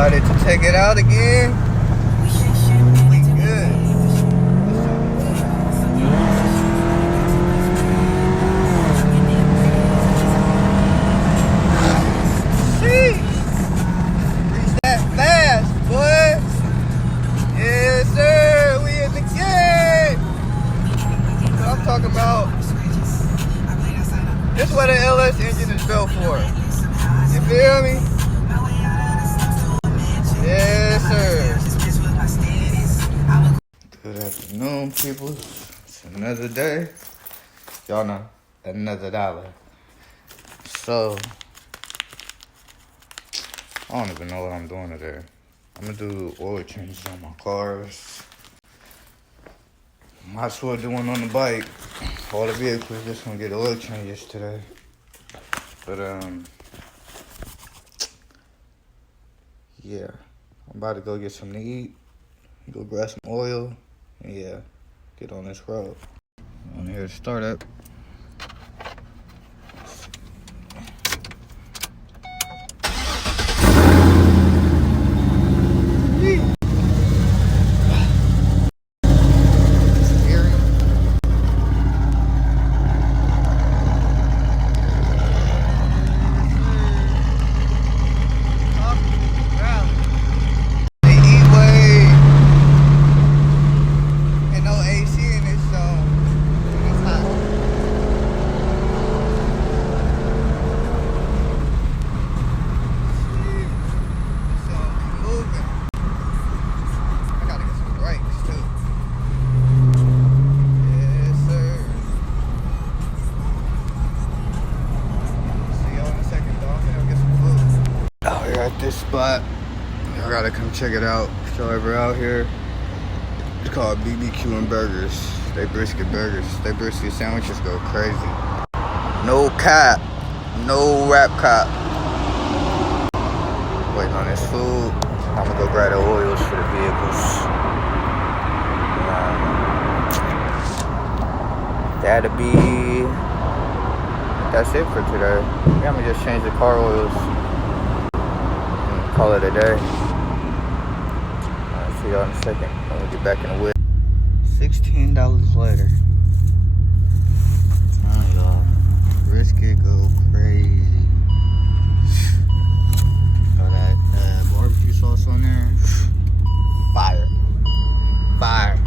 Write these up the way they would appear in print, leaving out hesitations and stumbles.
Decided to take it out again. We good. Sheesh. Reached that fast, boy. Yes, sir. We in the game. What I'm talking about. This is what an LS engine is built for. You feel me? Yes, sir. Good afternoon, people. It's another day. Y'all know, another dollar. So, I don't even know what I'm doing today. I'm gonna do oil changes on my cars. Might as well do one on the bike. All the vehicles just gonna get oil changes today. But, yeah. I'm about to go get something to eat, go grab some oil, and yeah, get on this road. On here to start up. This spot, y'all gotta come check it out. If y'all ever out here, it's called BBQ and Burgers. They brisket burgers. They brisket sandwiches go crazy. No cap, no rap cop. Waiting on this food. I'm gonna go grab the oils for the vehicles. That's it for today. Yeah, I'm gonna just change the car oils. Call it a day. I'll see y'all in a second. I'm gonna get back in the whip. $16 later. Alright, y'all. Brisket go crazy. Got that barbecue sauce on there. Fire. Fire.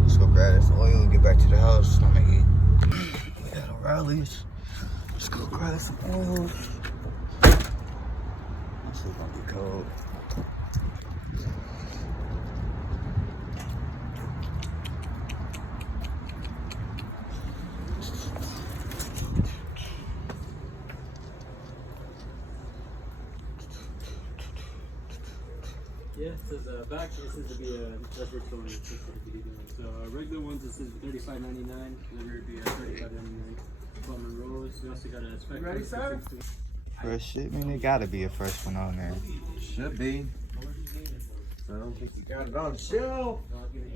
Let's go grab this oil, get back to the house. I'm gonna eat. We got O'Reilly's. Let's go grab some oil. This is gonna be cold. Yeah, it says back. This is to be a separate story. So regular ones, this is $35.99. Delivery would be $35.99. Plum rolls. We also got a spec. Ready, sir? First shipment, it gotta be a first one on there. Should be. I don't think you got it on the shelf.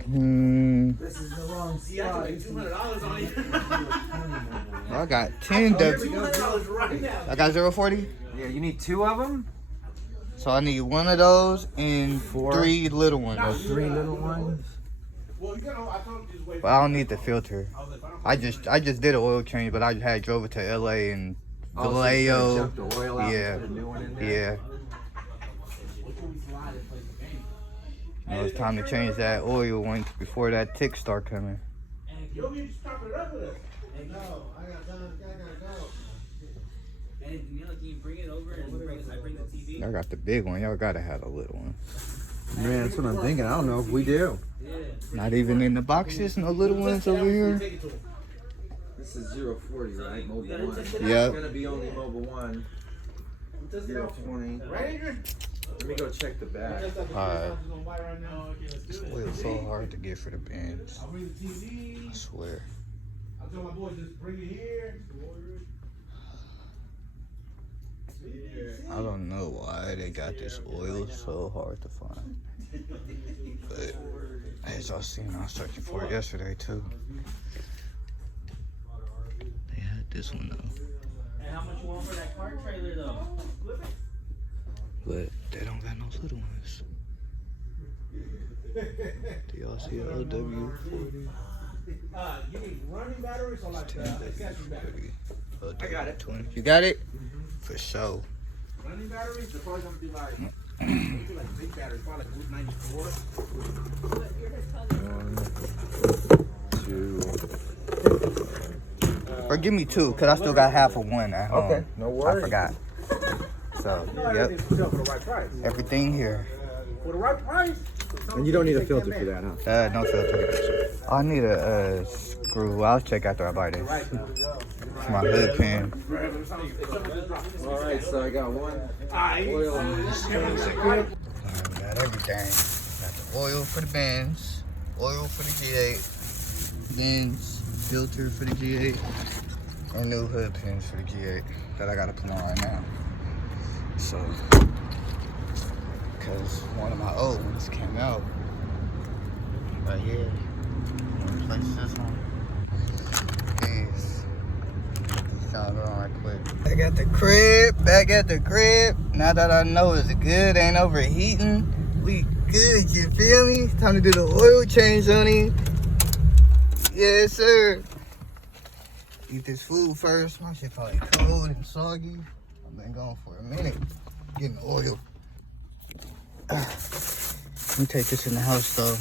This is the wrong spot. $200 on it. I got 10 $200 right now. I got 040? Yeah, you need 2 of them? So I need one of those and 3 little ones. Oh, 3 little ones? But I don't need the filter. I just did an oil change, but I had drove it to LA and Vallejo. So the oil out Yeah. and put a new one in there? Yeah. You know, it's time to change that oil once before that tick start coming. I got the big one. Y'all gotta have a little one. Man, that's what I'm thinking. I don't know if we do. Not even in the boxes, no little ones over here. This is 040, right? Mobile 1. Yep. It's gonna be only mobile 1. 020. Let me go check the back. Alright. This oil's so hard to get for the bands. I swear. I told my boys just bring it here. I don't know why they got this oil so hard to find. But as y'all seen, I was searching for it yesterday too. They had this one though. And how much you want for that car trailer though? But they don't got no little ones. Do y'all see a LW40? You need running batteries or like accessory batteries? I got it. 20. You got it? For sure. Running batteries, they're probably gonna be like, maybe like big batteries, probably like Route 94. 1, 2. Or give me 2, cause I still got half of one at home. Okay, no worries. I forgot. So, yep. Everything's for sale for the right price. Everything here. For the right price. And you don't need a filter for that, huh? No filter. I need a screw. I'll check after I buy this. For my hood pin. Alright, so I got one oil. Alright, we got everything. Got the oil for the Benz, oil for the G8, Benz, filter for the G8, and new hood pins for the G8 that I gotta put on right now. So, because one of my old ones came out right here. I'm gonna replace this one. These. Sound on right quick. Back at the crib. Now that I know it's good, ain't overheating, we good, you feel me? Time to do the oil change on it. Yes, sir. Eat this food first. My shit probably cold and soggy. I've been gone for a minute. Getting oil. Let me take this in the house though.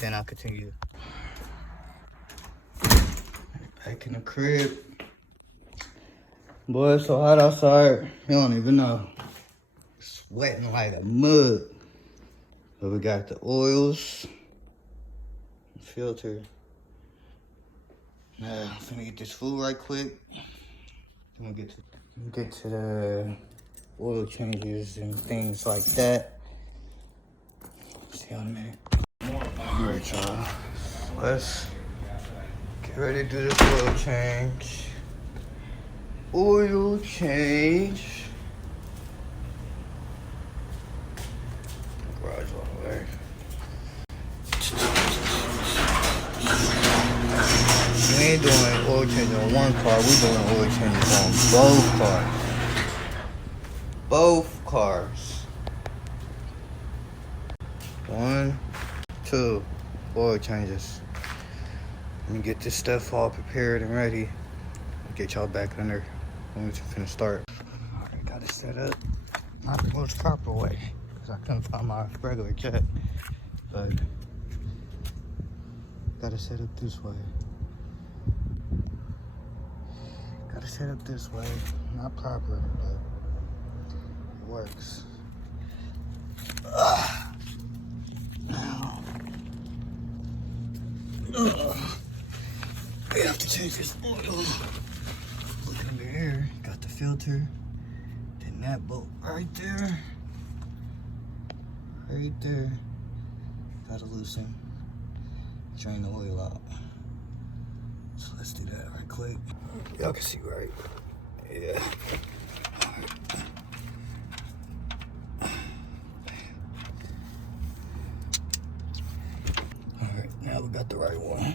Then I'll continue. Back in the crib. Boy, it's so hot outside. You don't even know. Sweating like a mug. But we got the oils. Filter. Now, I'm finna get this food right quick. Then we'll get to the oil changes and things like that. See you in a minute. Alright, y'all. Let's get ready to do this oil change. Oil change. Garage all the way. We ain't doing oil change on one car. We doing oil changes on both cars. Both cars. 1, 2 oil changes. Let me get this stuff all prepared and ready. Get y'all back under when we're finna start. Alright, got it set up. Not the most proper way, because I couldn't find my regular jet. But gotta set up this way. Gotta set up this way. Not proper, but it works. Now we have to change this oil. Look under here, got the filter. Then that bolt right there. Right there. Gotta loosen. Drain the oil out. So let's do that right quick. Y'all can see right. Yeah. Alright, now we got the right one.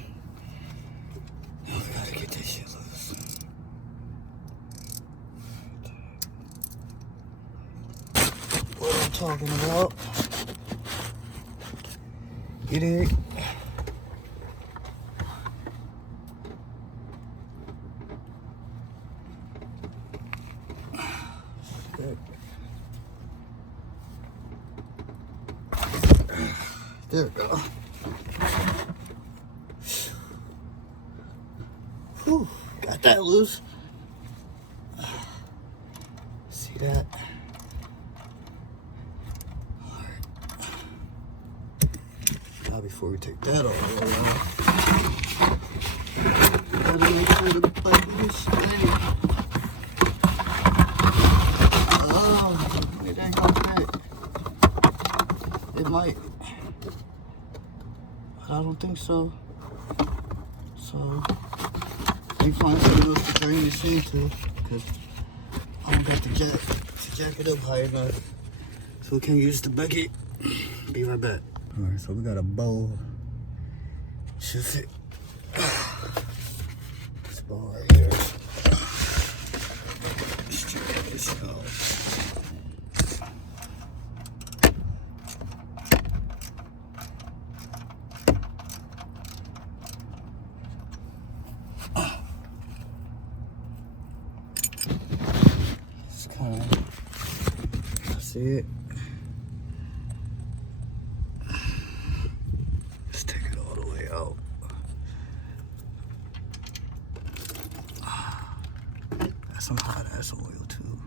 Now we gotta get this shit loose. What I'm talking about. Get it. There we go. Whew, got that loose. See that? Alright. Now before we take that off, gotta make sure the pipe is steady. Oh, it ain't gonna fit. It might. But I don't think so. So, we find something else to drain this into, because I don't got the jack to jack it up high enough. So we can use the bucket. Be right back. Alright, so we got a bowl. Should fit. This bowl right here. Let's check this out. see it. Let's take it all the way out. That's some hot ass oil too.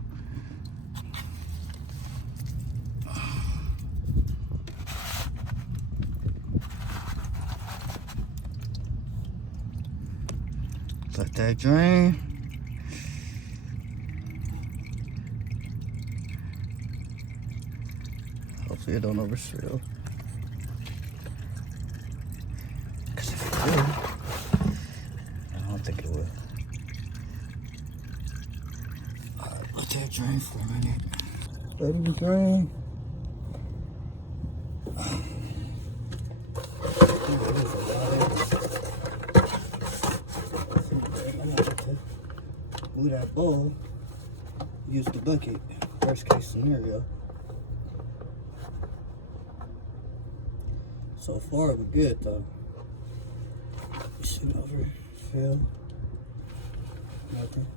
Let that drain. Hopefully it don't overspill. Cause if it will, I don't think it will. Alright, let that drain for a minute. Let it drain. Move that bowl, use the bucket, worst case scenario. So far we're good though. Shoot over, fill, nothing.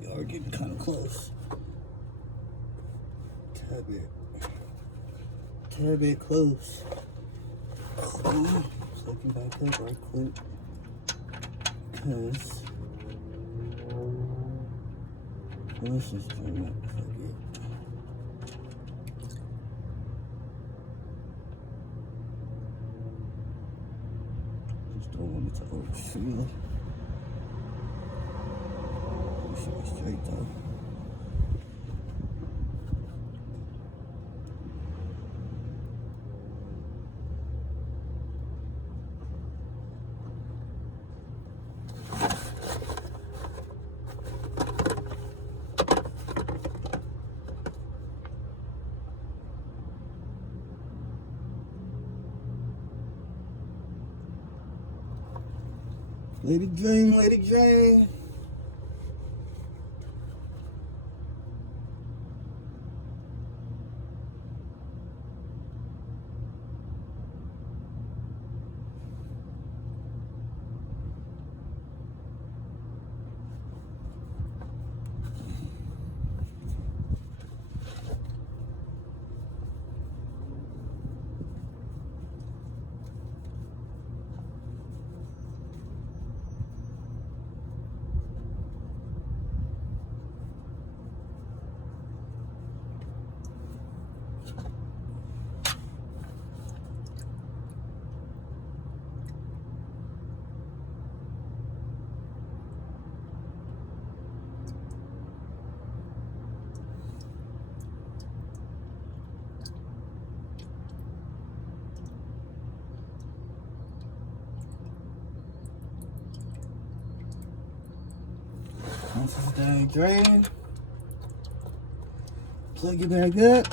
You are getting kind of close. Tad bit close. Looking back up right quick, because let's just try not to forget. Just don't want it to overfill. We should be straight though. Let it drain, let it drain. Once it's done draining, plug it back up.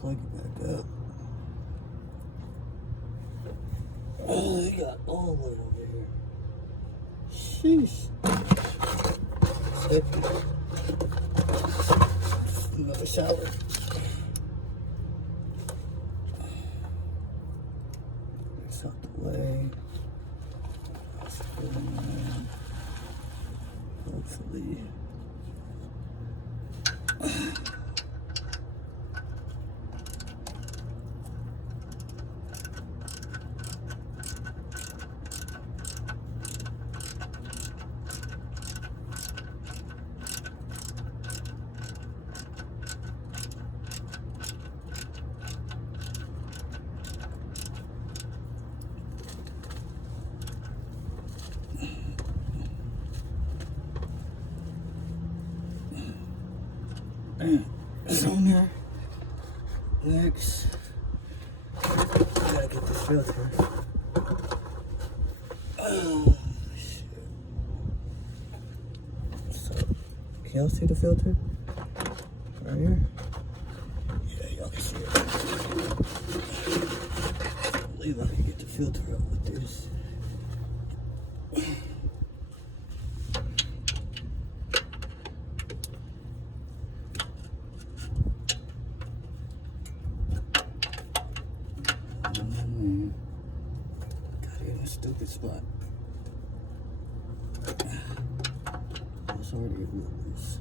Plug it back up. Oh, they got all of it over here. Sheesh. Another shower. It's out the way. Hopefully. It's on there. Next, gotta get this filter. Oh shit! So, can y'all see the filter? Right here. Yeah, y'all can see it. I believe I can get the filter up with this. good spot. It's already loose.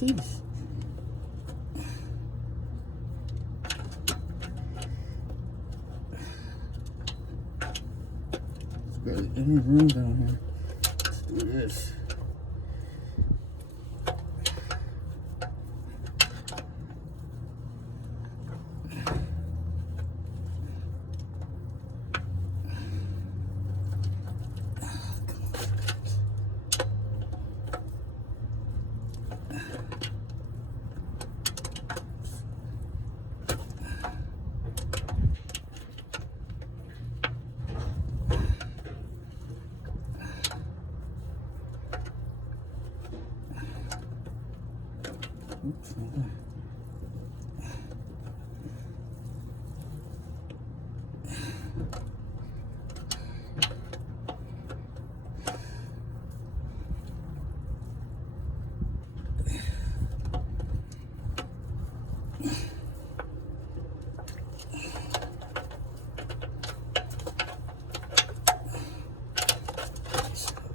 Jeez. There's barely any room down here. Let's do this. Oops, hold on.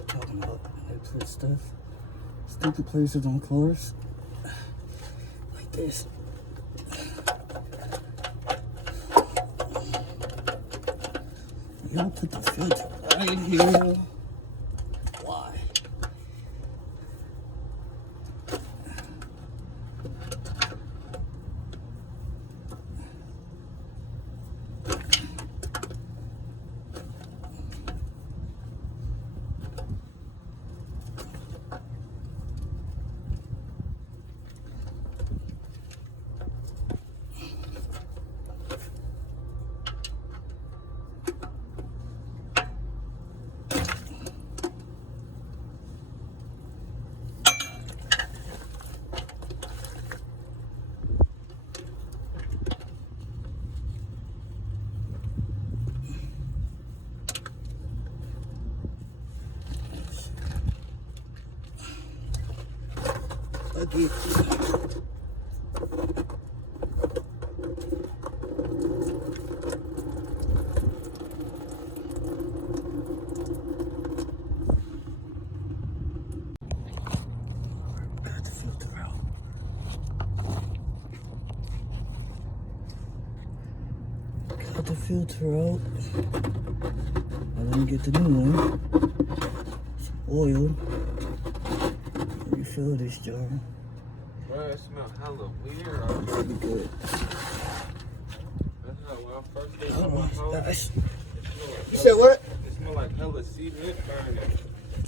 Talking about put stuff. Stupid places on cars. Like this. Y'all put the filter right here. Why? Okay. Got the filter out. Got the filter out. Now let me get the new one. Some oil. Refill this jar. Bro, it smells hella weird. Pretty good. That's how when I first came Oh to my my house, gosh. it You smelled said what? it smelled like hella cement burning.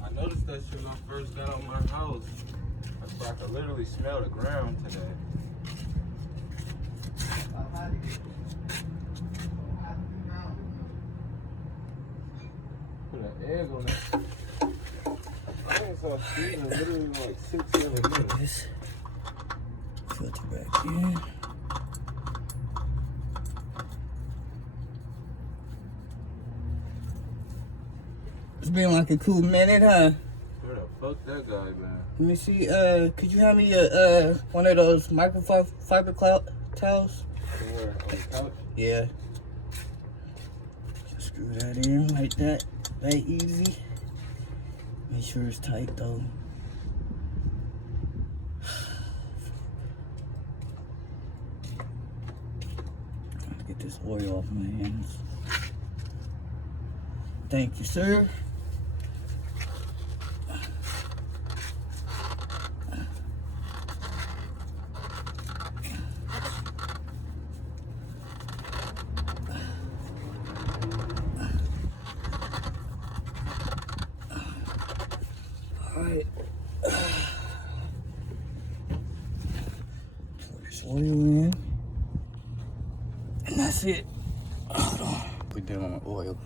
I noticed that shit when I first got out my house. That's why I could literally smell the ground today. Put an egg on it. I ain't saw Steve in literally like 6-7 minutes. This filter back in. It's been like a cool minute, huh? Where the fuck that guy, man? Let me see. Could you hand me one of those microfiber towels? Where? On the couch? Yeah. Screw that in like that. That easy. Make sure it's tight though. Get this oil off my hands. Thank you, sir. All right. Pour this oil in. And that's it. Hold on. We're done with oil.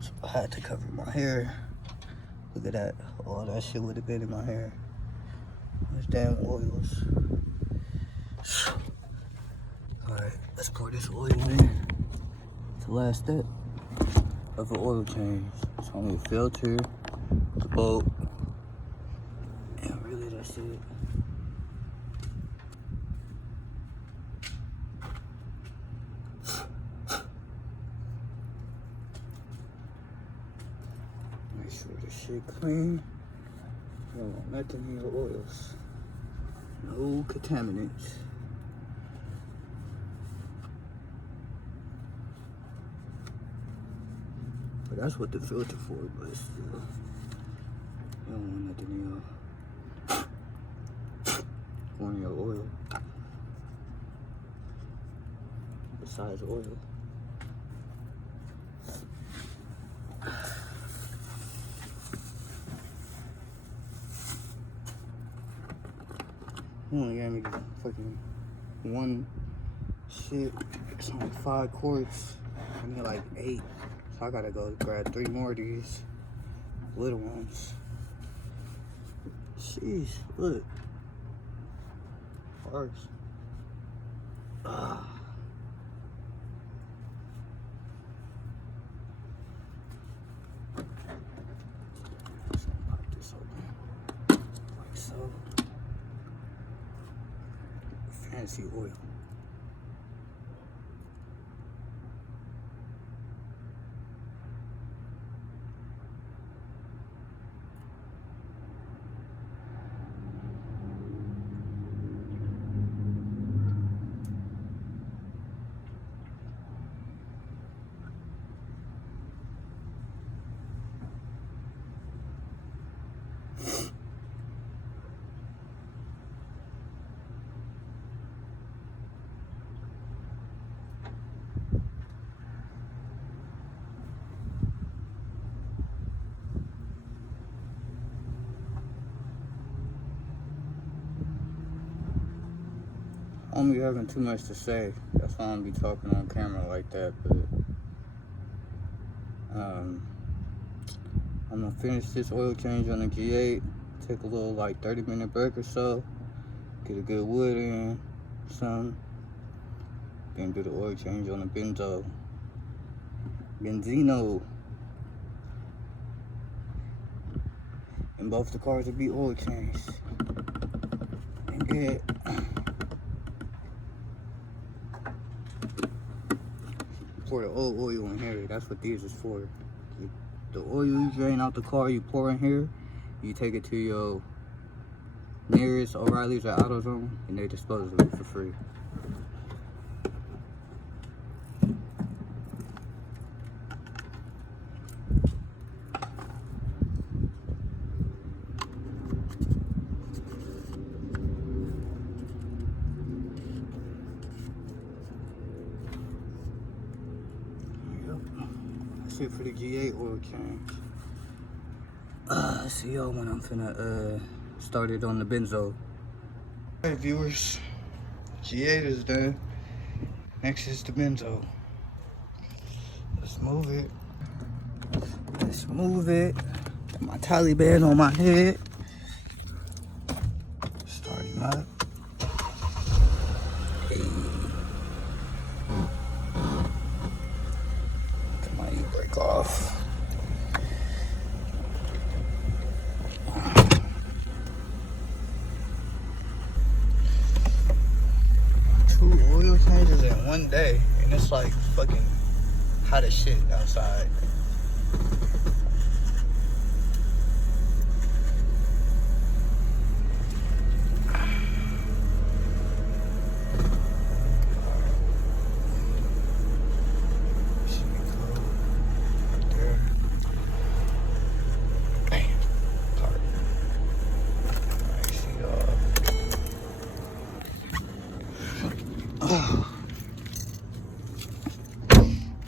So I had to cover my hair. Look at that. All that shit would have been in my hair. Those damn oils. Alright, let's pour this oil in. It's the last step of an oil change. It's only a filter, the bolt, and really that's it. Make sure this shit clean. You don't want nothing in your oils. No contaminants. But that's what the filter for, but still, you don't want nothing in your oil. Besides oil. He only gave me fucking one shit. It's only 5 quarts. I need like 8. So I gotta go grab 3 more of these little ones. Jeez, look. Bars. Ah. Just gonna pop this open. Like so. Fancy oil. I don't be having too much to say. That's why I don't be talking on camera like that. But I'm gonna finish this oil change on the G8. Take a little like 30-minute break or so. Get a good wood in, some. Then do the oil change on the Benzino. And both the cars will be oil changed. And get pour the old oil in here. That's what these is for. The oil you drain out the car, you pour in here, you take it to your nearest O'Reilly's or AutoZone, and they dispose of it for free. That's it for the G8 oil change. See y'all when I'm finna start it on the Benzo. Hey viewers, G8 is done. Next is the Benzo. Let's move it. Let's move it. Got my Taliban on my head. Start him up. Come on, you break off. Oil changes in one day, and it's like fucking hot as shit outside.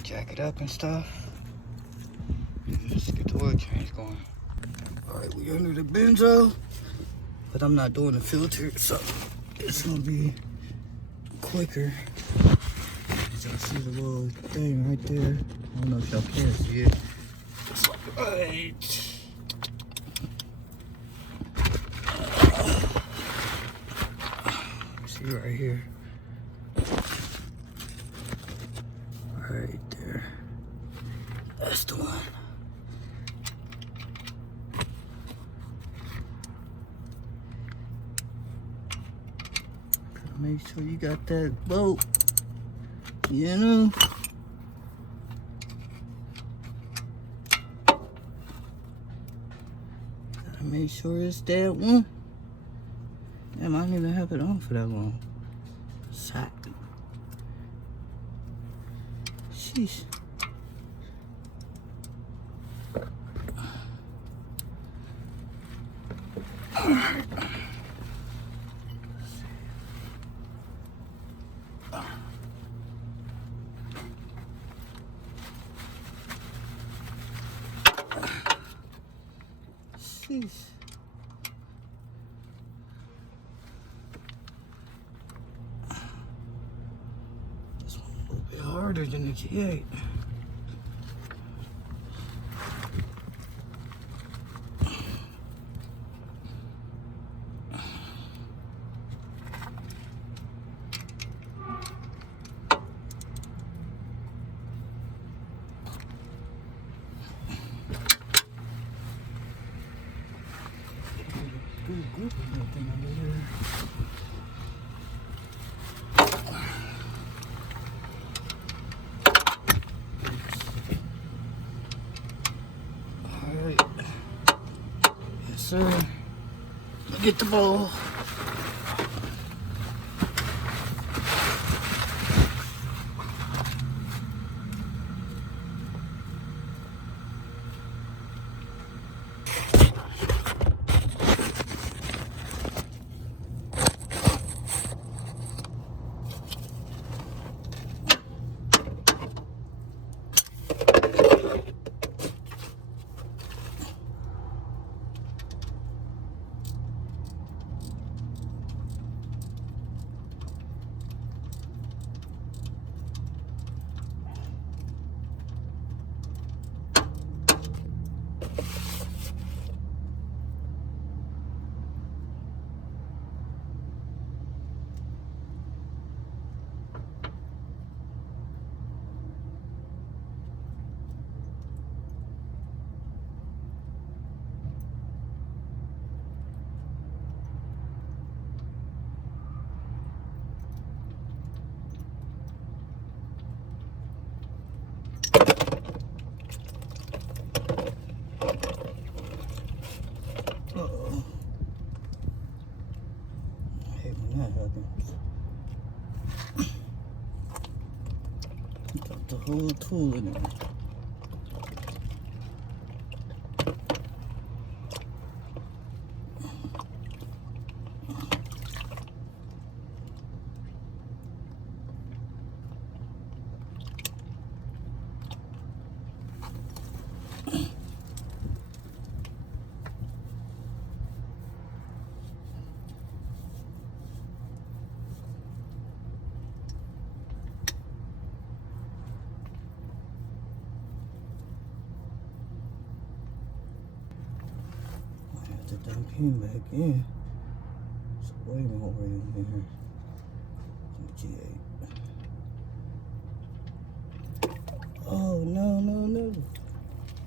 Jack it up and stuff. Let's get the oil change going. Alright, we under the Benzo, but I'm not doing the filter, so it's gonna be quicker. Y'all see the little thing right there? I don't know if y'all can see it. It's like right. She's right here. Right there. That's the one. Make sure you got that boat. You know. Gotta make sure it's that one. Damn, I didn't even have it on for that long. Sack. Sheesh. Alright. Sheesh. This one a little bit harder than the G8. Alright. Yes, sir. Get the ball. Uh-oh. I hate when that happens. Got the whole tool in there. The damn pin back in. It's way more in here. G8. Oh no, no, no.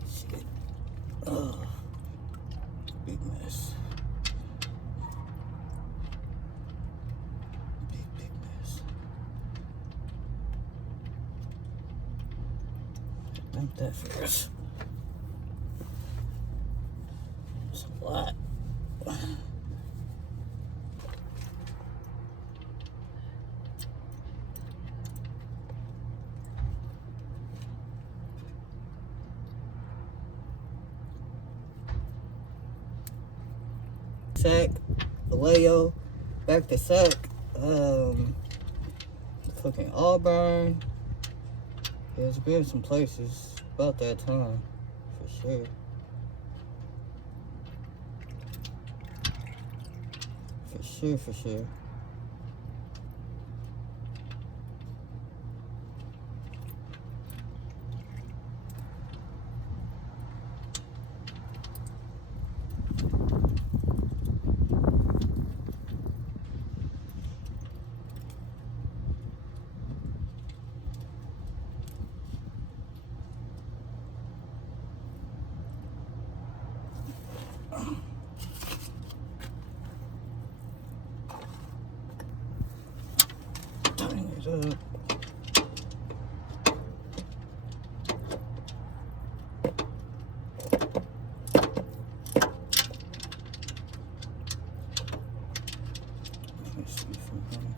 Shit. Oh. Big mess. Big mess. Dump that first. It's a lot. Sac, Vallejo, back to Sac, fucking Auburn. Yeah, there's been some places about that time, for sure. For sure. Tighten it up. Let's see something.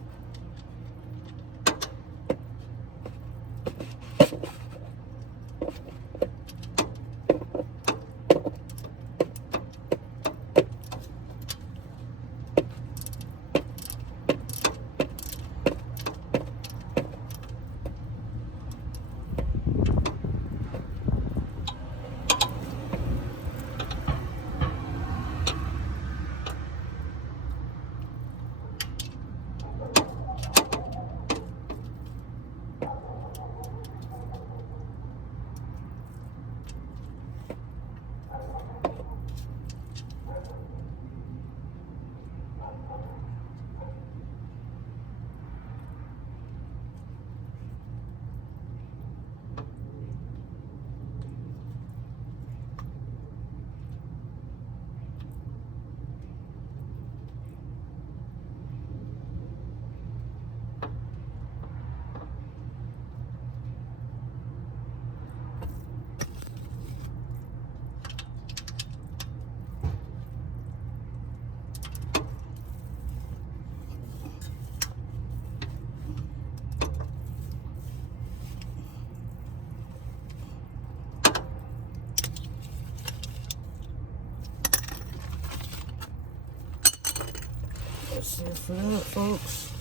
That's it for that, folks.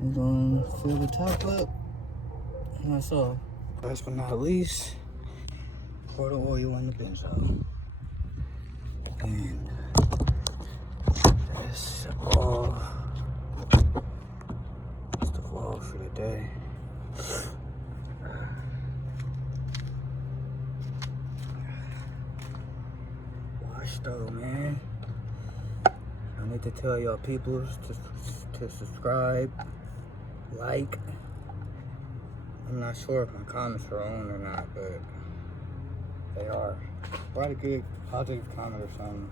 We're gonna fill the top up, and that's all. Last but not least, pour the oil on the benzo. And that's all. That's the vlog for the day. Wash though, man. I need to tell y'all people to subscribe, like. I'm not sure if my comments are on or not, but they are. Write a good, positive comment or something.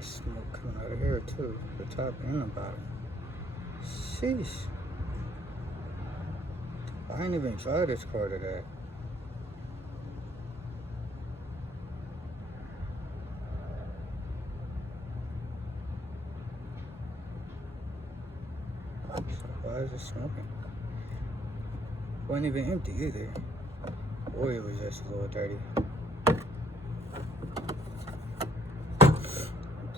Smoke coming out of here too, the top and the bottom. Sheesh. I ain't even tried this car today. So why is it smoking? Wasn't even empty either. Oil was just a little dirty.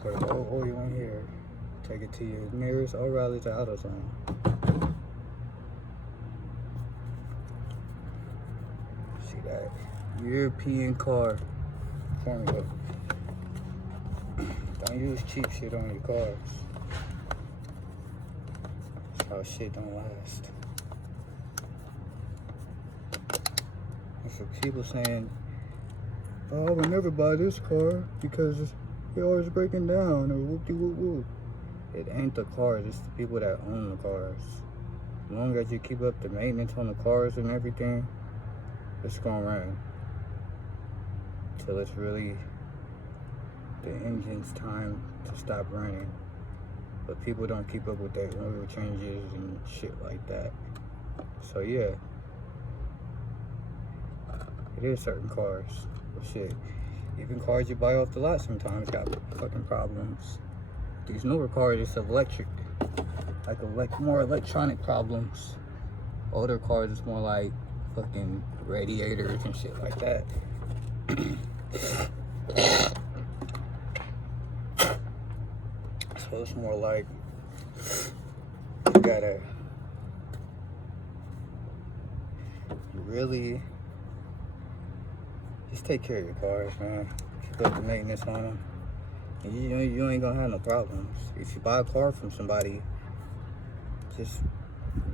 Put the whole oil in here. Take it to your nearest O'Reilly's AutoZone. See that? European car formula. Don't use cheap shit on your cars. That's how shit don't last. And for people saying, oh, I would never buy this car because it's always breaking down or whoop-de-whoop-whoop. It ain't the cars, it's the people that own the cars. As long as you keep up the maintenance on the cars and everything, it's gonna run. Till it's really the engine's time to stop running. But people don't keep up with their oil changes and shit like that. So yeah, it is certain cars. But shit, Even cars you buy off the lot sometimes got fucking problems. These newer cars, it's electric. Like more electronic problems. Older cars, it's more like fucking radiators and shit like that. So it's more like you gotta really just take care of your cars, man. Keep up the maintenance on them. And you ain't gonna have no problems. If you buy a car from somebody, just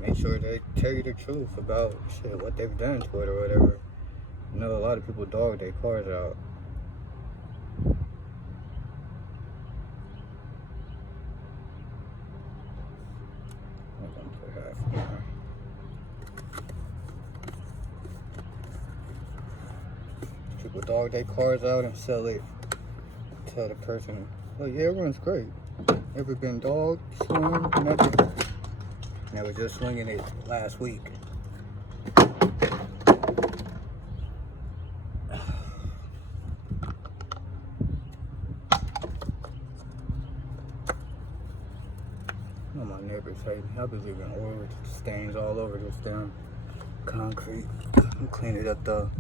make sure they tell you the truth about shit, what they've done to it or whatever. You know, a lot of people dog their cars out. I'm gonna put half more. People dog their cars out and sell it. Tell the person, oh yeah, it runs great. Ever been dogged, swung, nothing. And I was just swinging it last week. Oh, my neighbors hate me. I've been leaving oil stains all over this damn concrete. I'm cleaning it up though.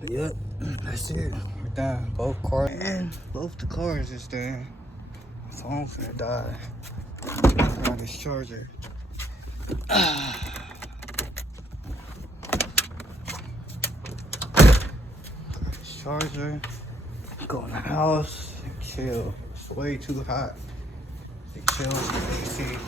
But yep, that's it. We're done. Both cars and both the cars is done. My phone's gonna die. Got this charger. This charger. Go in the house and chill. It's way too hot. Chill with the AC.